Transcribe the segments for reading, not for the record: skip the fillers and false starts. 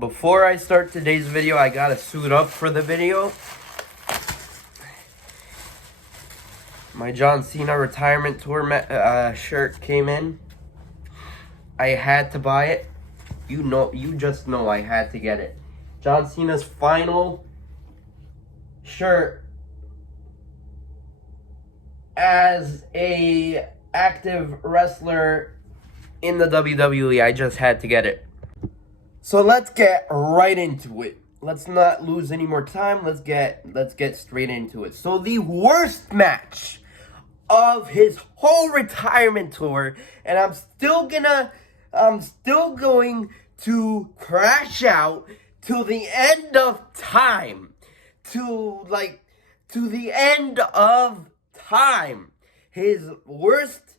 Before I start today's video, I gotta suit up for the video. My John Cena Retirement Tour shirt came in. I had to buy it. You just know I had to get it. John Cena's final shirt as a active wrestler in the WWE. I just had to get it. So let's get right into it. Let's not lose any more time. Let's get straight into it. So the worst match of his whole retirement tour, and I'm still going to crash out till the end of time. To the end of time. His worst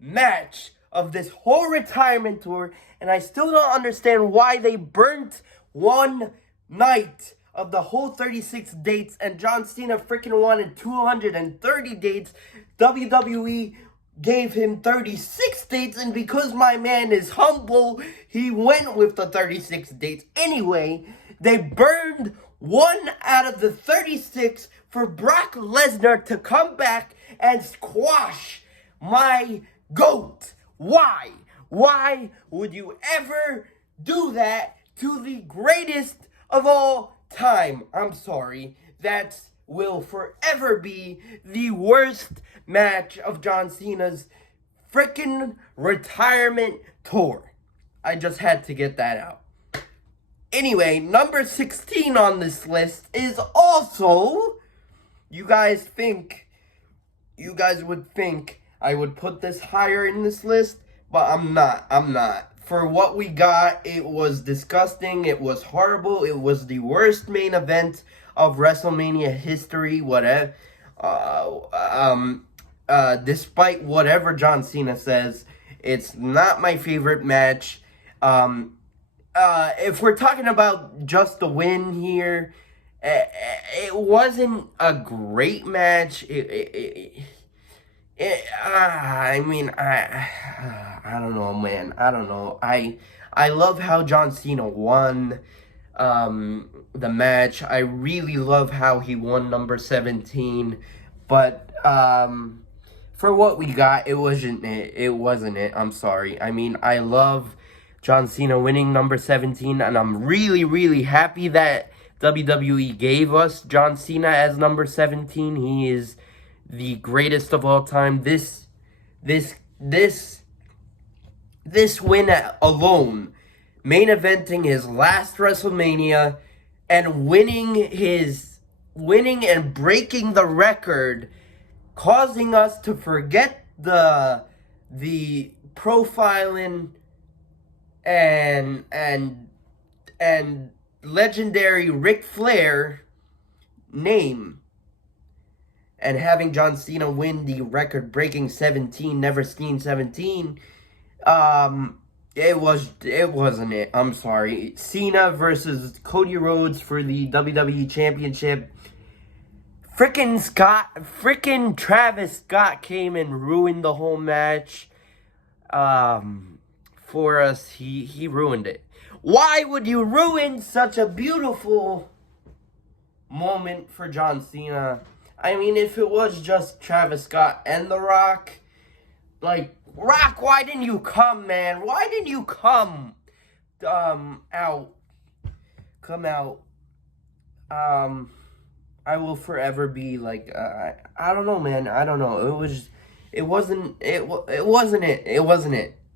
match of this whole retirement tour, and I still don't understand why they burnt one night of the whole 36 dates, and John Cena freaking wanted 230 dates. WWE gave him 36 dates, and because my man is humble, he went with the 36 dates anyway. They burned one out of the 36 for Brock Lesnar to come back and squash my GOAT. Why? Why would you ever do that to the greatest of all time? I'm sorry. That will forever be the worst match of John Cena's freaking retirement tour. I just had to get that out. Anyway, number 16 on this list is also, you guys would think I would put this higher in this list, but I'm not. For what we got, it was disgusting, it was horrible, it was the worst main event of WrestleMania history, whatever. Despite whatever John Cena says, it's not my favorite match. If we're talking about just the win here, it wasn't a great match. I don't know, man. I don't know. I love how John Cena won the match. I really love how he won number 17. But for what we got, it wasn't it. It wasn't it. I'm sorry. I mean, I love John Cena winning number 17, and I'm really, really happy that WWE gave us John Cena as number 17. He is the greatest of all time. This win alone, main eventing his last WrestleMania and winning and breaking the record, causing us to forget the profiling and legendary Ric Flair name, and having John Cena win the record-breaking 17, never seen 17, it wasn't it. I'm sorry. Cena versus Cody Rhodes for the WWE Championship. Frickin' Travis Scott came and ruined the whole match. For us, he ruined it. Why would you ruin such a beautiful moment for John Cena? I mean, if it was just Travis Scott and The Rock, like, Rock, why didn't you come, man? Why didn't you come out? Come out. I will forever be like, I don't know, man. I don't know. It wasn't it.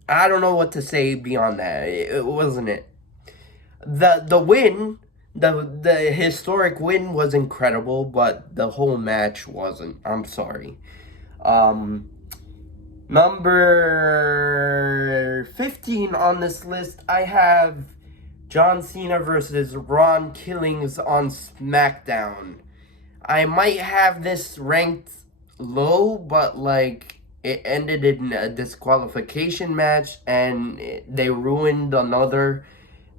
I don't know what to say beyond that. It wasn't it. The win, the historic win was incredible, but the whole match wasn't. I'm sorry. Number 15 on this list, I have John Cena versus Ron Killings on SmackDown. I might have this ranked low, but like, it ended in a disqualification match, and they ruined another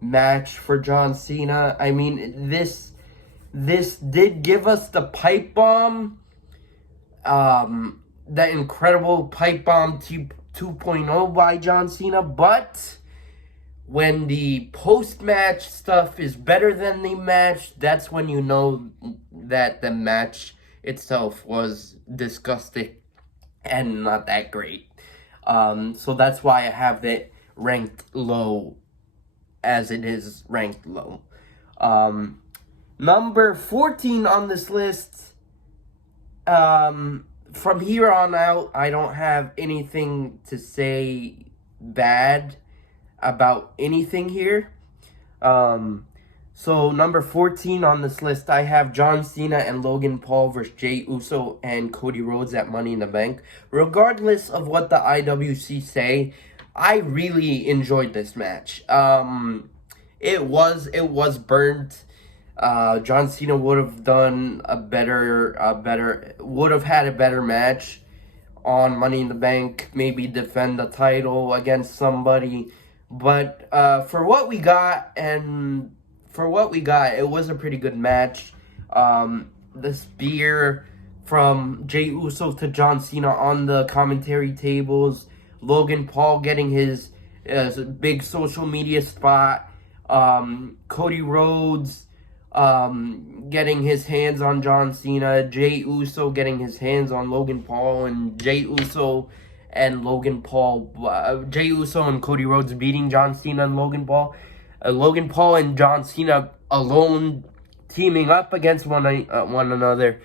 match for John Cena. I mean, this did give us the pipe bomb, that incredible pipe bomb 2.0 by John Cena, but when the post-match stuff is better than the match, that's when you know that the match itself was disgusting and not that great. So that's why I have it ranked low as it is ranked low. Number 14 on this list, from here on out, I don't have anything to say bad about anything here. So number 14 on this list, I have John Cena and Logan Paul versus Jey Uso and Cody Rhodes at Money in the Bank. Regardless of what the IWC say, I really enjoyed this match. It was burnt. John Cena would have done would have had a better match on Money in the Bank, maybe defend the title against somebody. But for what we got, it was a pretty good match. The spear from Jey Uso to John Cena on the commentary tables. Logan Paul getting his big social media spot. Cody Rhodes getting his hands on John Cena. Jey Uso getting his hands on Logan Paul. And Jey Uso and Cody Rhodes beating John Cena and Logan Paul. Logan Paul and John Cena alone teaming up against one another.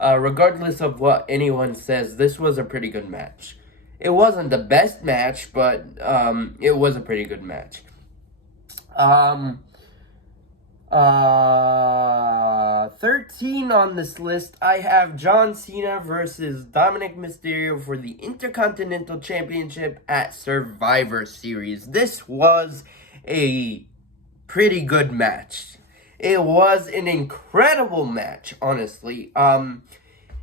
Regardless of what anyone says, this was a pretty good match. It wasn't the best match, but it was a pretty good match. 13 on this list, I have John Cena versus Dominic Mysterio for the Intercontinental Championship at Survivor Series. This was a pretty good match. It was an incredible match, honestly.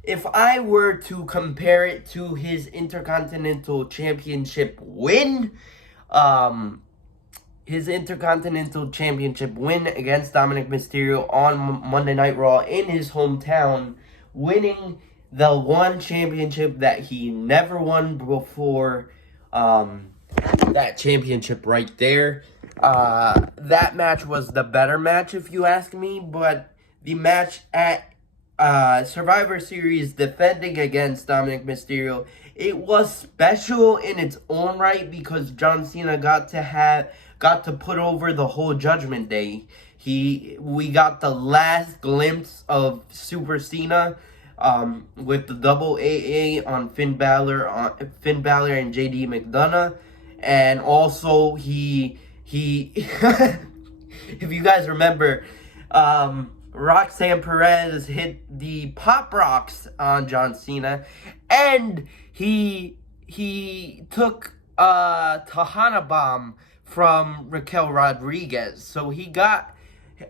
If I were to compare it to his Intercontinental Championship win, against Dominic Mysterio on Monday Night Raw in his hometown, winning the one championship that he never won before. That championship right there. That match was the better match, if you ask me, but the match at Survivor Series defending against Dominic Mysterio, it was special in its own right because John Cena got to put over the whole Judgment Day. We got the last glimpse of Super Cena with the double AA on Finn Balor and JD McDonough, and also he if you guys remember, Roxanne Perez hit the Pop Rocks on John Cena, and he took Tahana Bomb from Raquel Rodriguez. So he got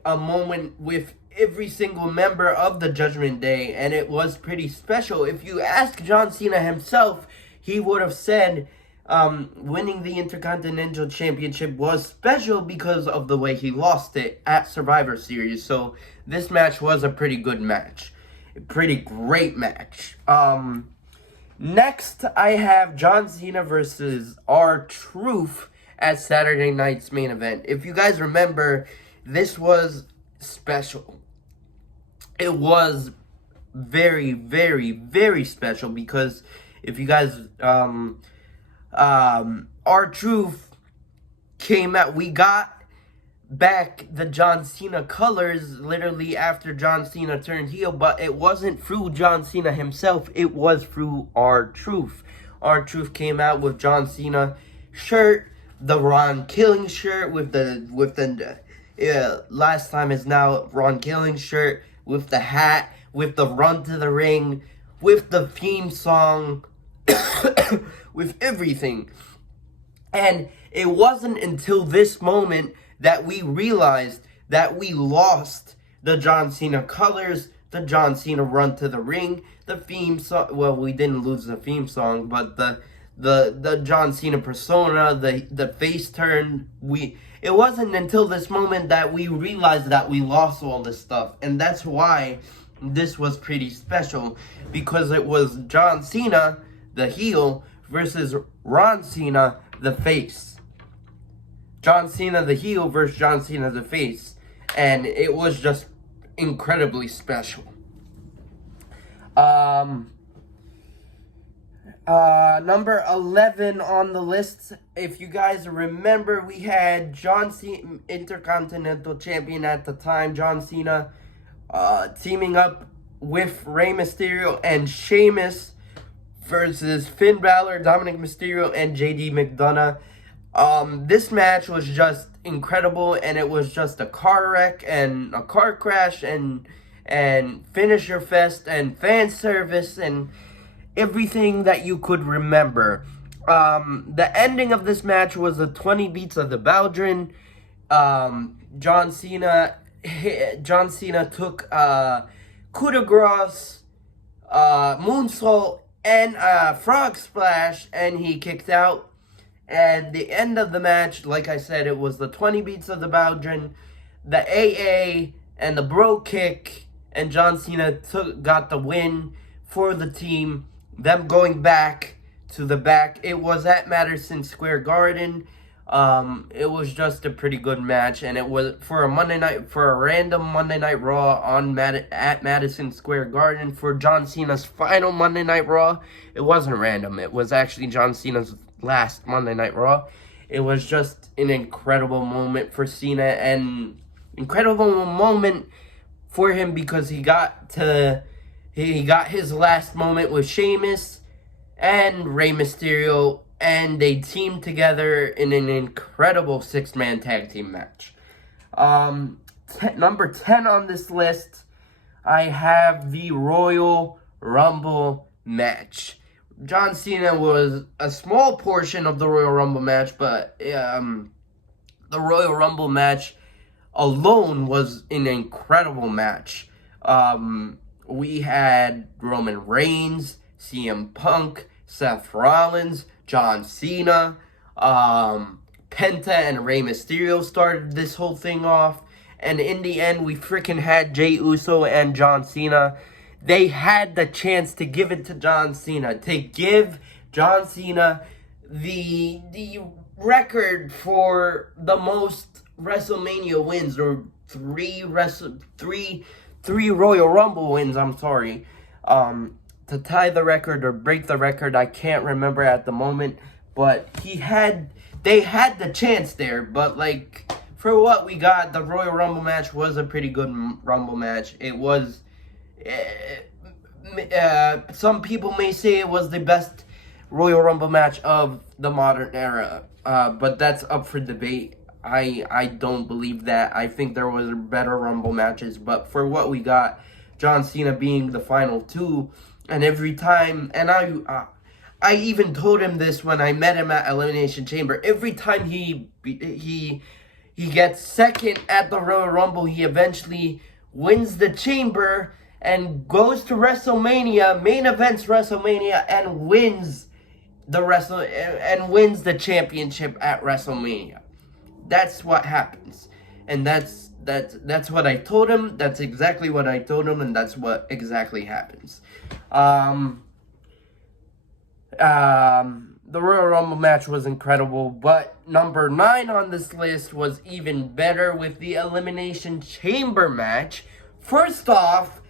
a moment with every single member of the Judgment Day, and it was pretty special. If you ask John Cena himself, he would have said winning the Intercontinental Championship was special because of the way he lost it at Survivor Series. So this match was a pretty good match. A pretty great match. Next, I have John Cena versus R-Truth at Saturday night's main event. If you guys remember, this was special. It was very, very, very special because if you guys, R-Truth came out, we got back the John Cena colors literally after John Cena turned heel, but it wasn't through John Cena himself, it was through R-Truth. R-Truth came out with John Cena shirt, the Ron Killing shirt with the last time is now Ron Killing shirt, with the hat, with the run to the ring, with the theme song, with everything. And it wasn't until this moment that we realized that we lost the John Cena colors, the John Cena run to the ring, the theme song. Well, we didn't lose the theme song, but the John Cena persona, the face turn. It wasn't until this moment that we realized that we lost all this stuff, and that's why this was pretty special, because it was John Cena, the heel, versus Ron Cena, the face. John Cena the heel versus John Cena the face. And it was just incredibly special. Number 11 on the list, if you guys remember, we had John Cena, Intercontinental Champion at the time, John Cena, teaming up with Rey Mysterio and Sheamus versus Finn Balor, Dominic Mysterio, and JD McDonough. This match was just incredible, and it was just a car wreck and a car crash and finisher fest and fan service and everything that you could remember. The ending of this match was the 20 beats of the Baldwin. John Cena took coup de grace, moonsault, and frog splash, and he kicked out. And the end of the match, like I said, it was the 20 beats of the Baldwin, the AA, and the bro kick, and John Cena got the win for the team. Them going back to the back. It was at Madison Square Garden. It was just a pretty good match, and it was for a random Monday Night Raw at Madison Square Garden for John Cena's final Monday Night Raw. It wasn't random. It was actually John Cena's last Monday Night Raw. It was just an incredible moment for Cena, and incredible moment for him because he got his last moment with Sheamus and Rey Mysterio, and they teamed together in an incredible 6-man tag team match. Number 10 on this list, I have the Royal Rumble match. John Cena was a small portion of the Royal Rumble match, but the Royal Rumble match alone was an incredible match. We had Roman Reigns, CM Punk, Seth Rollins, John Cena, Penta and Rey Mysterio started this whole thing off. And in the end, we freaking had Jey Uso and John Cena. They had the chance to give it to John Cena, to give John Cena the record for the most WrestleMania wins, or three Royal Rumble wins, to tie the record or break the record. I can't remember at the moment, but they had the chance there. But like, for what we got, the Royal Rumble match was a pretty good Rumble match. It was, some people may say it was the best Royal Rumble match of the modern era, but that's up for debate. I don't believe that. I think there was better Rumble matches, but for what we got, John Cena being the final two, and every time, and I even told him this when I met him at Elimination Chamber, every time he gets second at the Royal Rumble, he eventually wins the Chamber and goes to WrestleMania, main events WrestleMania, and wins the championship at WrestleMania. That's what happens, and that's what I told him. That's exactly what I told him, and that's what exactly happens. The Royal Rumble match was incredible, but number 9 on this list was even better with the Elimination Chamber match. First off,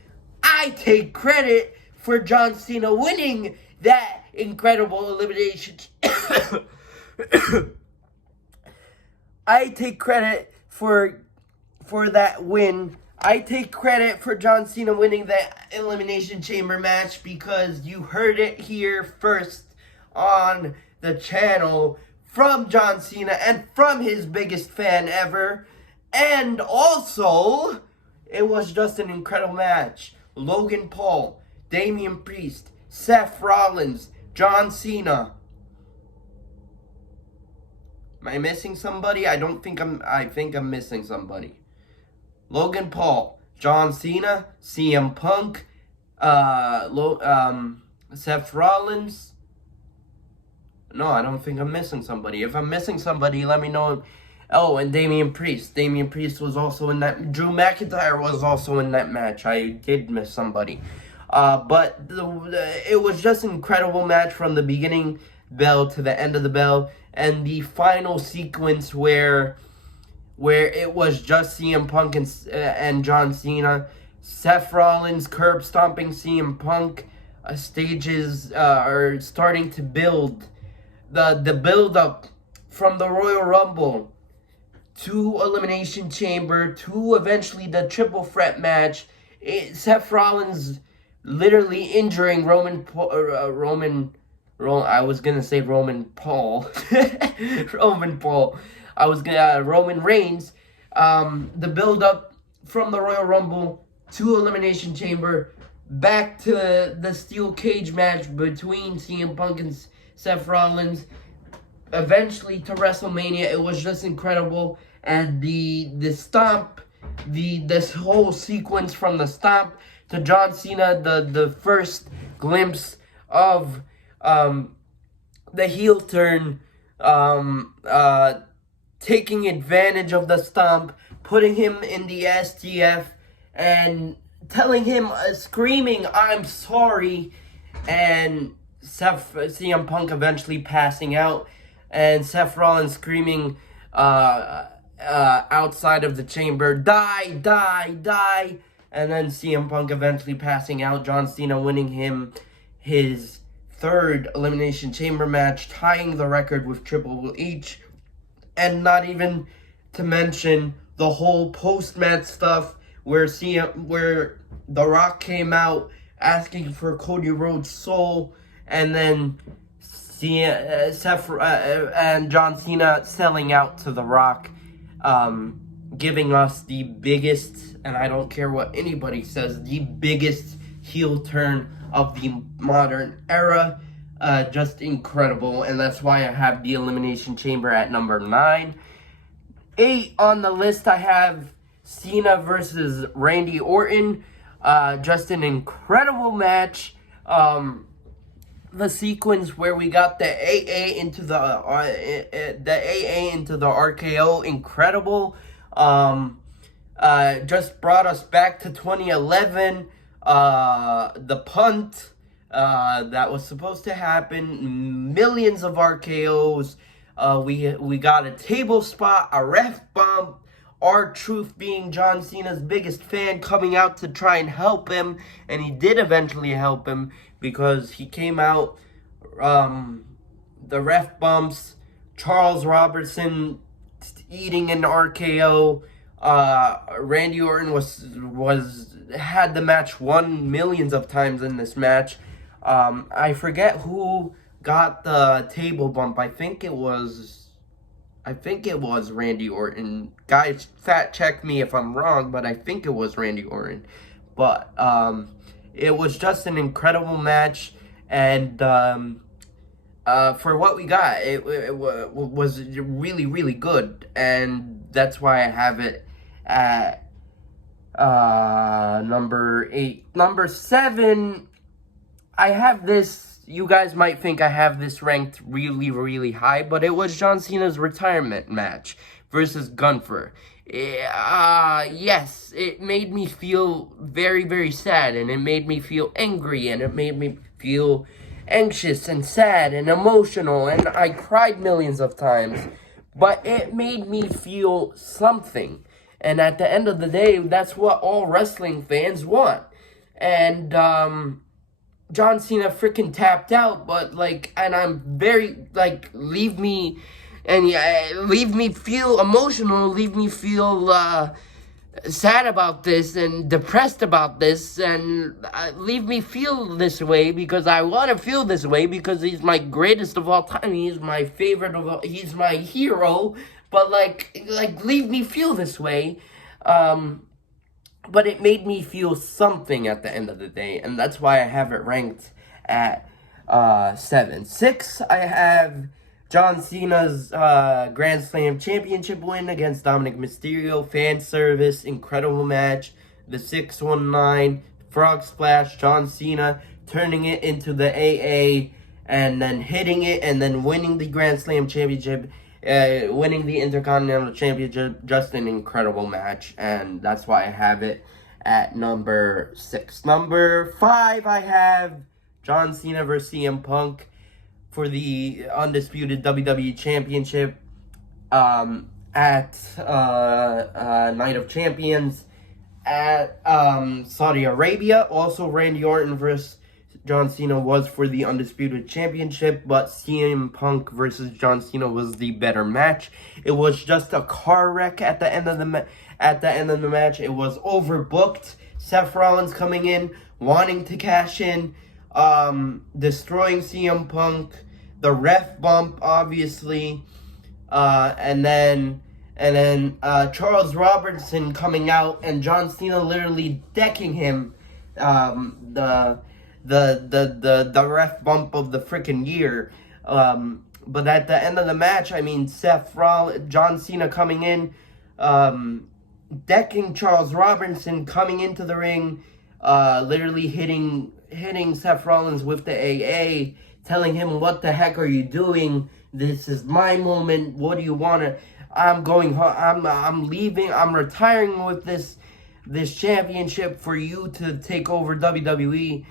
I take credit for John Cena winning that incredible elimination. I take credit for that win. I take credit for John Cena winning that Elimination Chamber match because you heard it here first on the channel from John Cena and from his biggest fan ever. And also, it was just an incredible match. Logan Paul, Damian Priest, Seth Rollins, John Cena. Am I missing somebody? I think I'm missing somebody. Logan Paul, John Cena, CM Punk, Seth Rollins. No, I don't think I'm missing somebody. If I'm missing somebody, let me know. Oh, and Damian Priest. Damian Priest was also in that. Drew McIntyre was also in that match. I did miss somebody. But it was just an incredible match from the beginning bell to the end of the bell. and the final sequence where it was just CM Punk and John Cena. Seth Rollins curb stomping CM Punk. Stages are starting to build. The build up from the Royal Rumble to Elimination Chamber to eventually the triple threat match. Seth Rollins literally injuring Roman I was gonna say Roman Paul. Roman Reigns. The build up from the Royal Rumble to Elimination Chamber, back to the steel cage match between CM Punk and Seth Rollins, eventually to WrestleMania. It was just incredible. And the stomp, this whole sequence from the stomp to John Cena, the first glimpse of the heel turn, taking advantage of the stomp, putting him in the STF, and telling him, screaming, "I'm sorry," and CM Punk eventually passing out, and Seth Rollins screaming outside of the chamber, "Die, die, die," and then CM Punk eventually passing out, John Cena winning him his third Elimination Chamber match, tying the record with Triple H, and not even to mention the whole post-match stuff where The Rock came out asking for Cody Rhodes' soul, and then Seth and John Cena selling out to The Rock, giving us the biggest, and I don't care what anybody says, the biggest heel turn of the modern era. Just incredible, and that's why I have the Elimination Chamber at number 9. 8 on the list, I have Cena versus Randy Orton. Just an incredible match. The sequence where we got the AA into the RKO, incredible. Just brought us back to 2011. The punt that was supposed to happen, millions of RKOs. We got a table spot, a ref bump. R-Truth, being John Cena's biggest fan, coming out to try and help him, and he did eventually help him because he came out. The ref bumps, Charles Robertson eating an RKO. Randy Orton had the match won millions of times in this match. I forget who got the table bump. I think it was Randy Orton. Guys, fact check me if I'm wrong, but I think it was Randy Orton. But it was just an incredible match, and for what we got, it was really, really good, and that's why I have it at number 8. Number 7, I have this. You guys might think I have this ranked really, really high, but it was John Cena's retirement match versus Gunther. Yes, it made me feel very, very sad, and it made me feel angry, and it made me feel anxious and sad and emotional, and I cried millions of times, but it made me feel something. And at the end of the day, that's what all wrestling fans want. And John Cena freaking tapped out, but and I'm very leave me feel emotional, leave me feel sad about this and depressed about this, and leave me feel this way because I want to feel this way because he's my greatest of all time. He's my favorite of all. He's my hero. But leave me feel this way. But it made me feel something at the end of the day, and that's why I have it ranked at 7. 6, I have John Cena's Grand Slam Championship win against Dominic Mysterio. Fan service, incredible match. The 619 Frog Splash, John Cena turning it into the AA, and then hitting it, and then winning the Grand Slam Championship. Winning the Intercontinental Championship, just an incredible match, and that's why I have it at number 6. Number 5, I have John Cena versus CM Punk. for the undisputed WWE Championship at Night of Champions at Saudi Arabia. Also, Randy Orton versus John Cena was for the undisputed championship, but CM Punk versus John Cena was the better match. It was just a car wreck at the end of the match. It was overbooked. Seth Rollins coming in, wanting to cash in, destroying CM Punk, the ref bump, obviously, and then Charles Robertson coming out and John Cena literally decking him, the ref bump of the freaking year. But at the end of the match, I mean, John Cena coming in, decking Charles Robertson, coming into the ring, literally hitting Seth Rollins with the AA, telling him, "What the heck are you doing? This is my moment. What do you want to? I'm going home. I'm leaving. I'm retiring with this championship for you to take over WWE."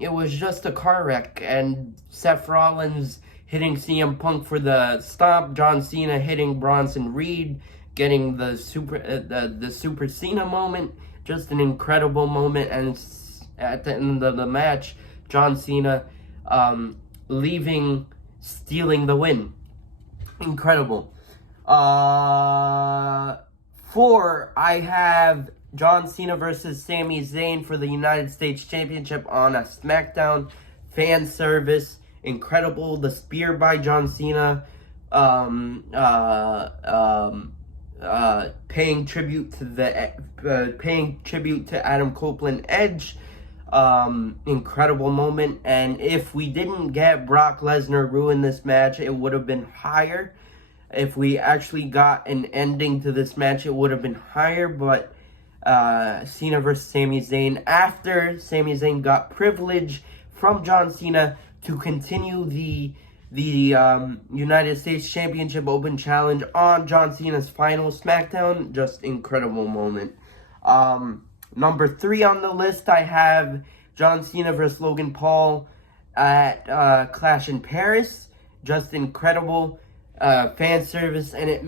It was just a car wreck, and Seth Rollins hitting CM Punk for the stomp, John Cena hitting Bronson Reed, getting the Super Cena moment. Just an incredible moment, and at the end of the match, John Cena stealing the win. Incredible. 4, I have John Cena versus Sami Zayn for the United States Championship on a SmackDown. Fan service, incredible. The spear by John Cena, paying tribute to Adam Copeland Edge. Incredible moment. And if we didn't get Brock Lesnar ruin this match, it would have been higher. If we actually got an ending to this match, it would have been higher. But Cena versus Sami Zayn, after Sami Zayn got privilege from John Cena to continue the United States Championship Open Challenge on John Cena's final SmackDown. Just incredible moment. Number 3 on the list, I have John Cena versus Logan Paul at Clash in Paris. Just incredible fan service, and it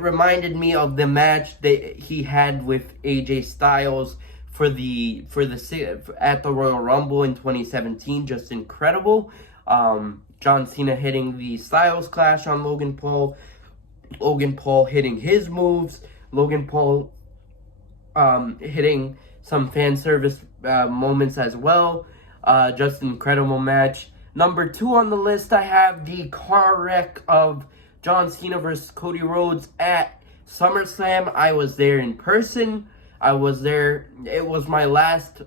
reminded me of the match that he had with AJ Styles at the Royal Rumble in 2017. Just incredible. John Cena hitting the Styles Clash on Logan Paul. Logan Paul hitting his moves. Logan Paul hitting some fan service moments as well. Just an incredible match. Number 2 on the list, I have the car wreck of John Cena versus Cody Rhodes at SummerSlam. I was there in person. I was there. It was my last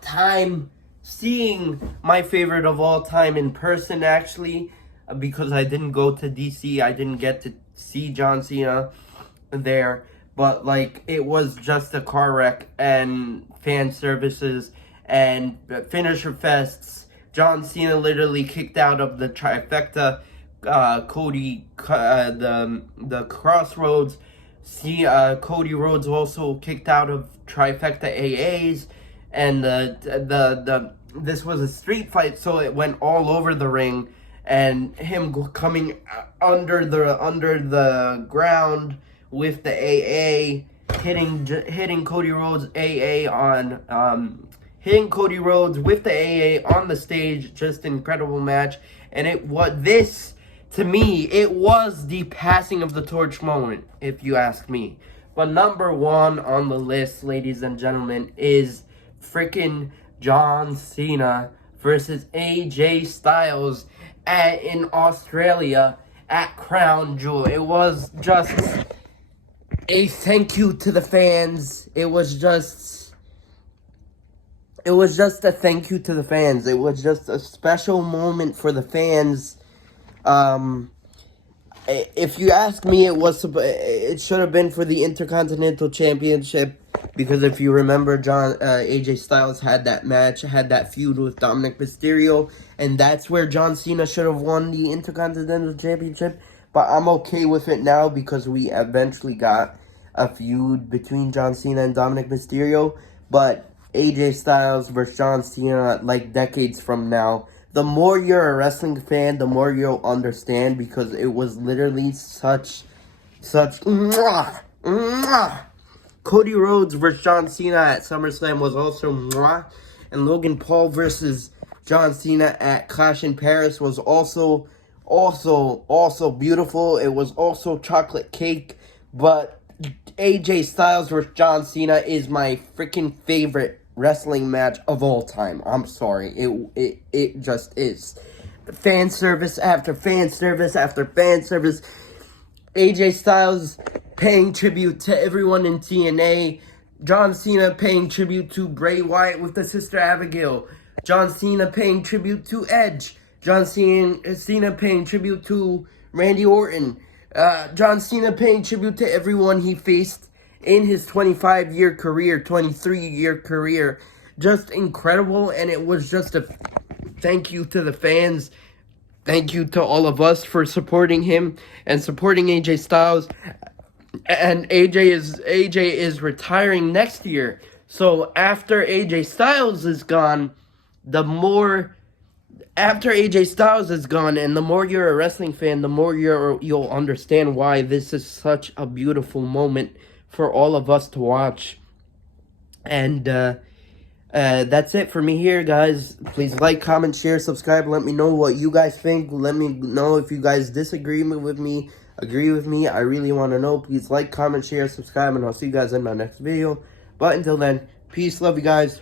time seeing my favorite of all time in person, actually, because I didn't go to DC. I didn't get to see John Cena there. But, like, it was just a car wreck and fan services and finisher fests. John Cena literally kicked out of the trifecta. Cody, the Crossroads. Cody Rhodes also kicked out of trifecta AAs. And this was a street fight, so it went all over the ring. And him coming under the ground with the AA, hitting Cody Rhodes hitting Cody Rhodes with the AA on the stage. Just incredible match. And it was the passing of the torch moment, if you ask me. But number 1 on the list, ladies and gentlemen, is freaking John Cena versus AJ Styles in Australia at Crown Jewel. It was just a thank you to the fans. It was just a thank you to the fans. It was just a special moment for the fans. If you ask me, it should have been for the Intercontinental Championship, because if you remember, AJ Styles had that feud with Dominic Mysterio, and that's where John Cena should have won the Intercontinental Championship. But I'm okay with it now because we eventually got a feud between John Cena and Dominic Mysterio. But AJ Styles versus John Cena like decades from now. The more you're a wrestling fan, the more you'll understand, because it was literally such mwah, mwah. Cody Rhodes versus John Cena at SummerSlam was also mwah. And Logan Paul versus John Cena at Clash in Paris was also beautiful. It was also chocolate cake. But AJ Styles versus John Cena is my freaking favorite wrestling match of all time. I'm sorry. It just is. Fan service after fan service after fan service. AJ Styles paying tribute to everyone in TNA. John Cena paying tribute to Bray Wyatt with the Sister Abigail. John Cena paying tribute to Edge. John Cena paying tribute to Randy Orton. John Cena paying tribute to everyone he faced in his 25-year career, 23-year career. Just incredible, and it was just a thank you to the fans. Thank you to all of us for supporting him and supporting AJ Styles. And AJ is retiring next year. So after AJ Styles is gone, after AJ Styles is gone, and the more you're a wrestling fan, the more you'll understand why this is such a beautiful moment for all of us to watch. And that's it for me here, guys. Please like, comment, share, subscribe. Let me know what you guys think. Let me know if you guys disagree with me, agree with me. I really want to know. Please like, comment, share, subscribe, and I'll see you guys in my next video. But until then, peace, love you guys.